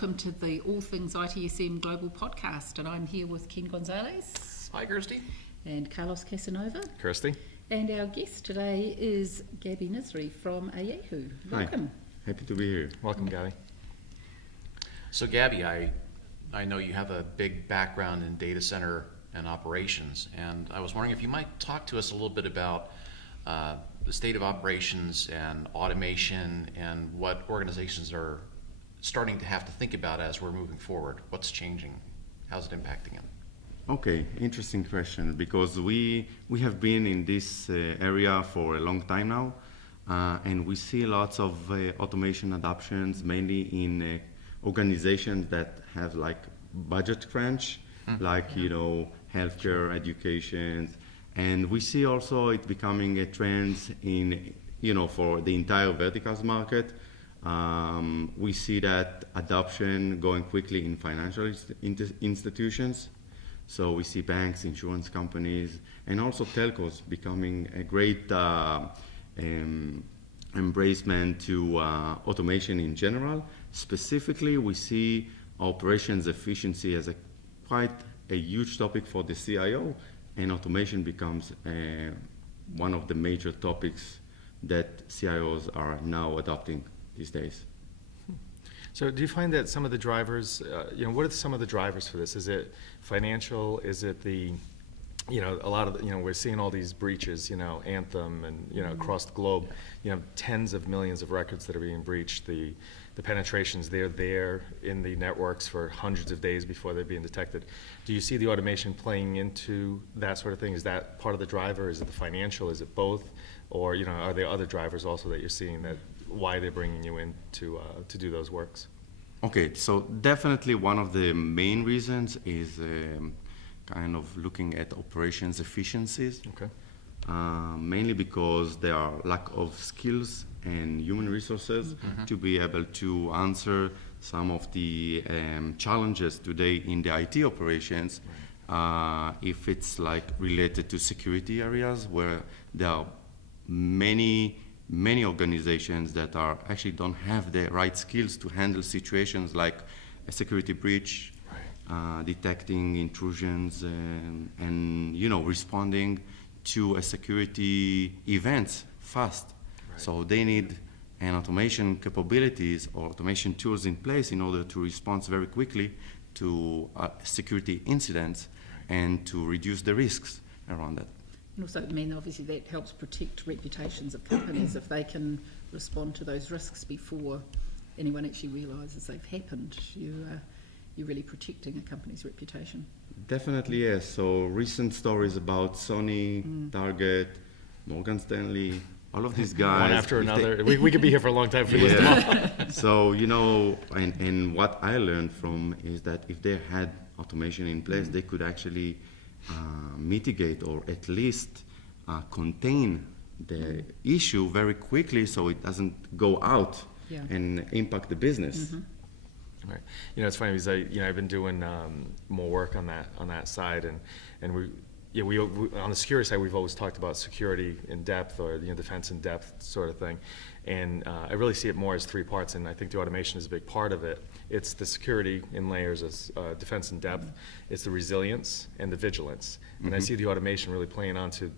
welcome to the All Things ITSM Global Podcast. And I'm here with Ken Gonzalez. Hi, Kirsty. And Carlos Casanova. Kirsty. And our guest today is Gabby Nizri from Yahoo. Welcome. Hi. Happy to be here. Welcome, Gabby. So, Gabby, I know you have a big background in data center and operations, and I was wondering if you might talk to us a little bit about the state of operations and automation and what organizations are starting to have to think about as we're moving forward. What's changing? How's it impacting them? Okay, interesting question, because we have been in this area for a long time now, and we see lots of automation adoptions, mainly in organizations that have like budget crunch, like healthcare, education, and we see also it becoming a trend in for the entire verticals market. We see that adoption going quickly in financial institutions. So we see banks, insurance companies, and also telcos becoming a great embracement to automation in general. Specifically, we see operations efficiency as quite a huge topic for the CIO, and automation becomes one of the major topics that CIOs are now adopting these days. So do you find that some of the drivers, what are some of the drivers for this? Is it financial? Is it the, a lot of, we're seeing all these breaches, Anthem and, across the globe, tens of millions of records that are being breached. The penetrations, they're there in the networks for hundreds of days before they're being detected. Do you see the automation playing into that sort of thing? Is that part of the driver? Is it the financial? Is it both? Or, are there other drivers also that you're seeing that why they're bringing you in to do those works? Okay, so definitely one of the main reasons is kind of looking at operations efficiencies. Okay. Mainly because there are lack of skills and human resources to be able to answer some of the challenges today in the IT operations. If it's like related to security areas where there are many organizations that are actually don't have the right skills to handle situations like a security breach, detecting intrusions, and responding to a security events fast. So they need an automation capabilities or automation tools in place in order to respond very quickly to security incidents and to reduce the risks around that. And also, obviously that helps protect reputations of companies if they can respond to those risks before anyone actually realises they've happened. You're really protecting a company's reputation. Definitely, yes. So recent stories about Sony, Target, Morgan Stanley, all of these guys. One after another. We could be here for a long time if we list them all. So, and what I learned from is that if they had automation in place, they could actually mitigate or at least contain the issue very quickly so it doesn't go out and impact the business. Right. It's funny because I've been doing more work on that side, and we on the security side we've always talked about security in depth or defense in depth sort of thing, and I really see it more as three parts, and I think the automation is a big part of it. It's the security in layers as defense in depth, it's the resilience and the vigilance, and I see the automation really playing onto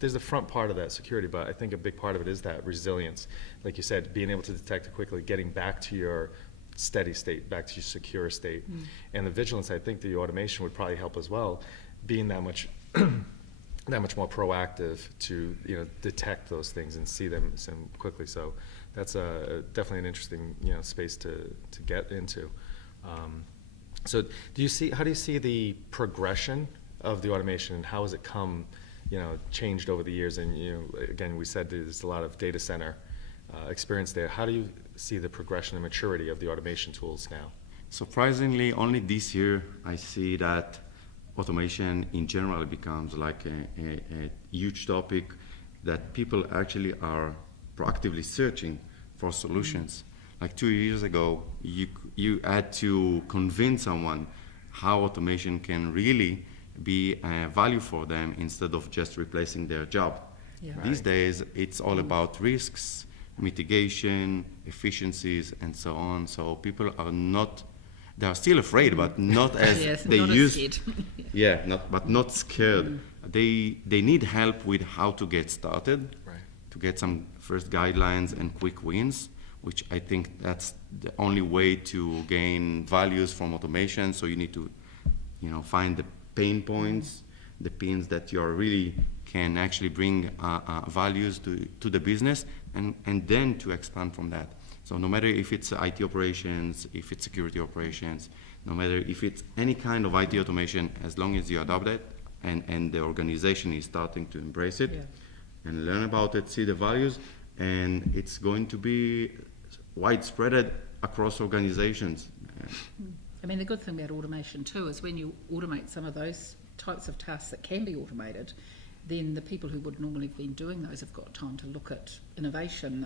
there's the front part of that security, but I think a big part of it is that resilience, like you said, being able to detect it quickly, getting back to your steady state, back to your secure state. And the vigilance, I think the automation would probably help as well, being that much more proactive to detect those things and see them quickly. So that's definitely an interesting space to get into. So how do you see the progression of the automation, and how has it changed over the years? And again, we said there's a lot of data center experience there. How do you see the progression and maturity of the automation tools now? Surprisingly, only this year I see that automation in general becomes like a huge topic that people actually are proactively searching for solutions. Like 2 years ago, you had to convince someone how automation can really be a value for them instead of just replacing their job. These days, it's all about risks, mitigation, efficiencies, and so on. So people are not, they are still afraid, but not as Yes, they not as used. scared. Yeah, not scared. They need help with how to get started, Right. to get some first guidelines and quick wins, which I think that's the only way to gain values from automation. So you need to, find the pain points, the pins that you really can actually bring values to the business, and then to expand from that. So no matter if it's IT operations, if it's security operations, no matter if it's any kind of IT automation, as long as you adopt it and the organization is starting to embrace it and learn about it, see the values, and it's going to be widespread across organizations. I mean, the good thing about automation too is when you automate some of those types of tasks that can be automated, then the people who would normally have been doing those have got time to look at innovation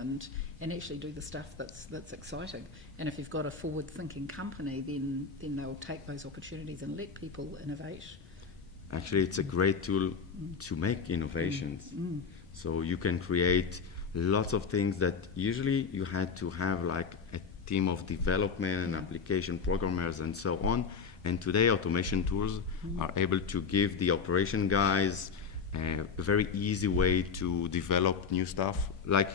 and actually do the stuff that's exciting. And if you've got a forward-thinking company, then they'll take those opportunities and let people innovate. Actually, it's a great tool to make innovations. So you can create lots of things that usually you had to have like a team of development and application programmers and so on. And today automation tools are able to give the operation guys a very easy way to develop new stuff, like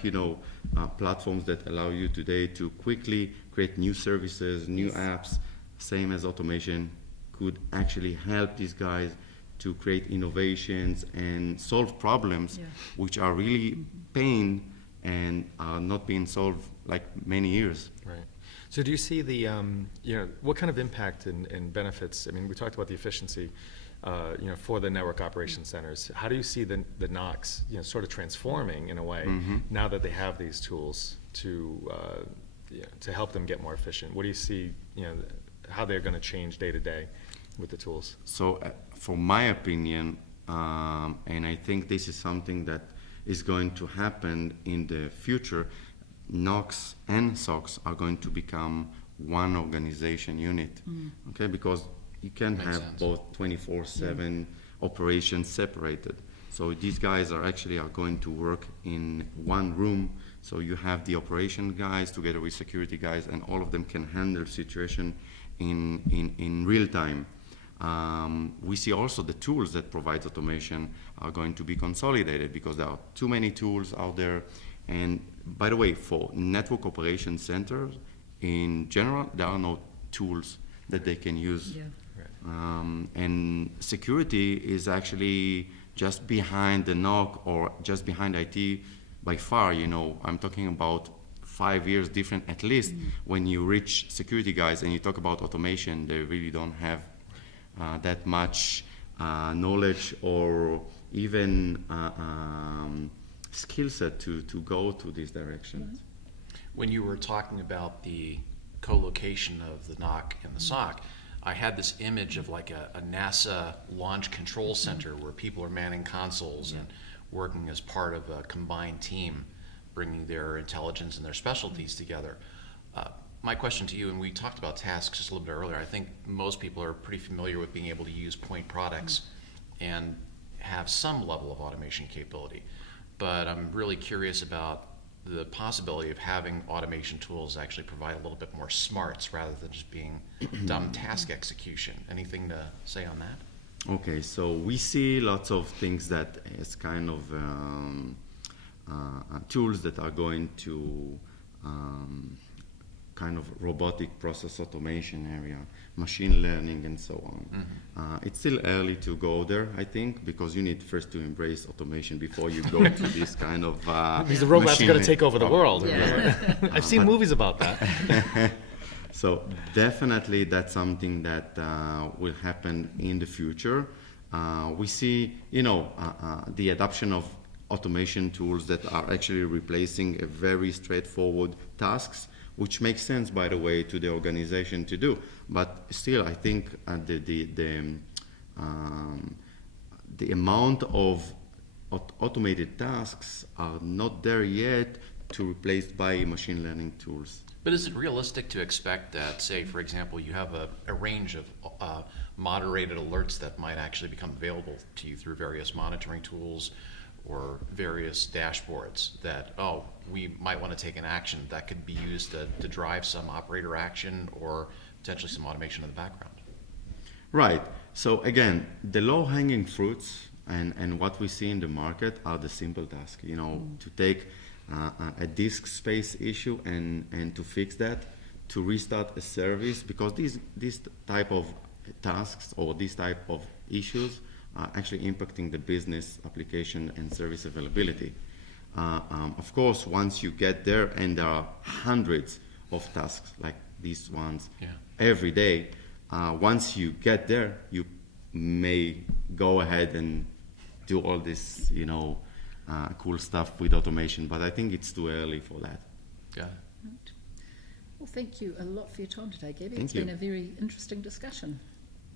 platforms that allow you today to quickly create new services, new apps. Same as automation could actually help these guys to create innovations and solve problems which are really pain and are not being solved like many years. Right. So do you see the, what kind of impact and benefits, I mean, we talked about the efficiency, for the network operations centers. How do you see the NOCs, sort of transforming in a way now that they have these tools to help them get more efficient? What do you see, how they're going to change day to day with the tools? So, for my opinion, and I think this is something that is going to happen in the future, NOCs and SOCs are going to become one organization unit, okay? Because you can have both 24/7 operations separated. So these guys are going to work in one room. So you have the operation guys together with security guys, and all of them can handle situation in real time. We see also the tools that provide automation are going to be consolidated because there are too many tools out there. And by the way, for network operations centers in general, there are no tools that they can use. Yeah. And security is actually just behind the NOC or just behind IT by far. I'm talking about 5 years different at least. When you reach security guys and you talk about automation, they really don't have that much knowledge or even skill set to go to this direction. When you were talking about the co-location of the NOC and the SOC, I had this image of like a NASA launch control center where people are manning consoles and working as part of a combined team, bringing their intelligence and their specialties together. My question to you, and we talked about tasks just a little bit earlier, I think most people are pretty familiar with being able to use point products and have some level of automation capability. But I'm really curious about the possibility of having automation tools actually provide a little bit more smarts rather than just being dumb task execution. Anything to say on that? Okay, so we see lots of things that is kind of tools that are going to kind of robotic process automation area, machine learning, and so on. It's still early to go there, I think, because you need first to embrace automation before you go to this kind of Because the robots are going to take over the world. Yeah. I've seen movies about that. So definitely that's something that will happen in the future. We see, the adoption of automation tools that are actually replacing a very straightforward tasks, which makes sense, by the way, to the organization to do. But still, I think the amount of automated tasks are not there yet to replace by machine learning tools. But is it realistic to expect that, say, for example, you have a range of moderated alerts that might actually become available to you through various monitoring tools or various dashboards that, oh, we might want to take an action that could be used to drive some operator action or potentially some automation in the background. Right. So again, the low-hanging fruits and what we see in the market are the simple tasks. You know, to take a disk space issue and to fix that, to restart a service, because these type of tasks or these type of issues are actually impacting the business application and service availability. Of course, once you get there, and there are hundreds of tasks like these ones every day, once you get there, you may go ahead and do all this, you know, cool stuff with automation. But I think it's too early for that. Got it. Right. Well, thank you a lot for your time today, Gabby. Thank It's you. been a very interesting discussion.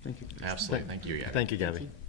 Thank you. Absolutely. Thank you, Gabby. Thank you, Gabby. Thank you.